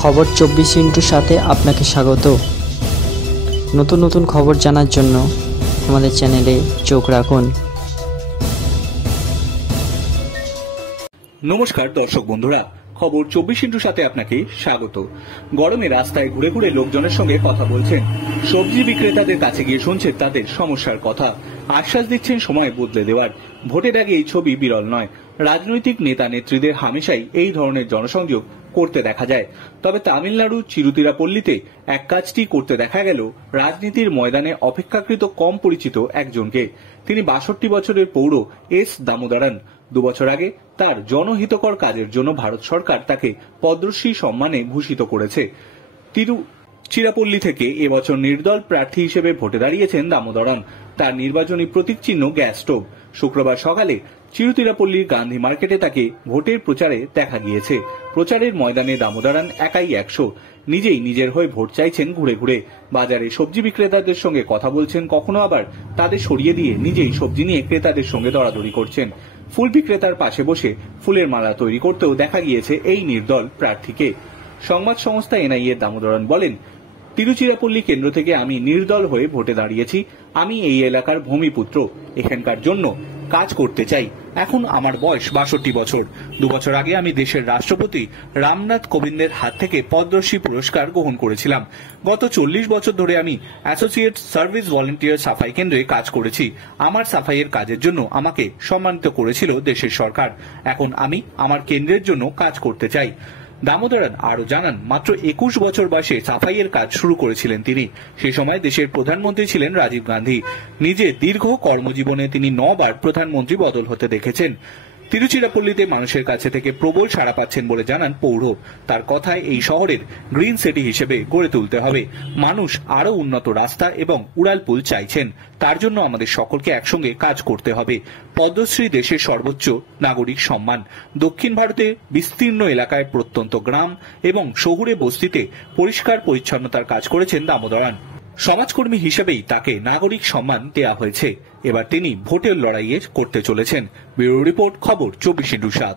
খবর 24 সাথে আপনাকে স্বাগত। নতুন নতুন খবর জানার জন্য আমাদের চ্যানেলে চোখ রাখুন। নমস্কার দর্শক বন্ধুরা, খবর 24 সাথে আপনাকে স্বাগত। গরমে রাস্তায় ঘুরে ঘুরে লোকজনের সঙ্গে কথা বলছেন, সবজি বিক্রেতাদের কাছে গিয়ে শুনছেন তাদের সমস্যার কথা, আশ্বাস দিচ্ছেন সময় বদলে দেওয়ার। ভোটের আগে এই ছবি বিরল নয়। রাজনৈতিক নেতা নেত্রীদের হামেশাই এই ধরনের জনসংযোগ করতে দেখা যায়। তবে তামিলনাড়ু চিরুতিরাপল্লীতে এক কাজটি করতে দেখা গেল রাজনীতির ময়দানে অপেক্ষাকৃত কম পরিচিত একজনকে। তিনি 62 বছরের পৌর এস দামোদরন। 2 বছর আগে তার জনহিতকর কাজের জন্য ভারত সরকার তাকে পদ্মশ্রী সম্মানে ভূষিত করেছে। তিরুচিরাপল্লী থেকে এবছর নির্দল প্রার্থী হিসেবে ভোটে দাঁড়িয়েছেন দামোদরন। তার নির্বাচনী প্রতীক চিহ্ন গ্যাস স্টোভ। শুক্রবার সকালে চিরুতিরাপল্লীর গান্ধী মার্কেটে তাকে ভোটের প্রচারে দেখা গিয়েছে। প্রচারের ময়দানে দামোদরন একাই 100। নিজেই নিজের হয়ে ভোট চাইছেন ঘুরে ঘুরে। বাজারে সবজি বিক্রেতাদের সঙ্গে কথা বলছেন, কখনো আবার তাদের সরিয়ে দিয়ে নিজেই সবজি নিয়ে ক্রেতাদের সঙ্গে দরাদরি করছেন। ফুল বিক্রেতার পাশে বসে ফুলের মালা তৈরি করতেও দেখা গিয়েছে এই নির্দল প্রার্থীকে। সংবাদ সংস্থা এনআইএ দামোদরন বলেন, তিরুচিরাপল্লী কেন্দ্র থেকে আমি নির্দল হয়ে ভোটে দাঁড়িয়েছি। আমি এই এলাকার ভূমিপুত্র, এখানকার জন্য কাজ করতে চাই। এখন আমার বয়স 62 বছর। 2 বছর আগে আমি দেশের রাষ্ট্রপতি রামনাথ কোবিন্দের হাত থেকে পদ্মশ্রী পুরস্কার গ্রহণ করেছিলাম। গত 40 বছর ধরে আমি অ্যাসোসিয়েট সার্ভিস ভলেন্টিয়ার সাফাই কেন্দ্রে কাজ করেছি। আমার সাফাইয়ের কাজের জন্য আমাকে সম্মানিত করেছিল দেশের সরকার। এখন আমি আমার কেন্দ্রের জন্য কাজ করতে চাই। দামোদরন আরো জানান, মাত্র 21 বছর বয়সে সাফাইয়ের কাজ শুরু করেছিলেন তিনি। সেই সময় দেশের প্রধানমন্ত্রী ছিলেন রাজীব গান্ধী। নিজে দীর্ঘ কর্মজীবনে তিনি 9 বার প্রধানমন্ত্রী বদল হতে দেখেছেন। তিরুচিরাপল্লীতে মানুষের কাছে থেকে প্রবল সাড়া পাচ্ছেন বলে জানান পৌর। তার কথায় এই শহরের গ্রিন সিটি হিসেবে গড়ে তুলতে হবে। মানুষ আরো উন্নত রাস্তা এবং উড়ালপুল চাইছেন। তার জন্য আমাদের সকলকে একসঙ্গে কাজ করতে হবে। পদ্মশ্রী দেশের সর্বোচ্চ নাগরিক সম্মান। দক্ষিণ ভারতে বিস্তীর্ণ এলাকায় প্রত্যন্ত গ্রাম এবং শহুরে বস্তিতে পরিষ্কার পরিচ্ছন্নতার কাজ করেছেন দামোদরন। সমাজকর্মী হিসেবেই তাকে নাগরিক সম্মান দেয়া হয়েছে। এবার তিনি ভোটের লড়াইয়ে করতে চলেছেন। ব্যুরো রিপোর্ট, খবর 24/7।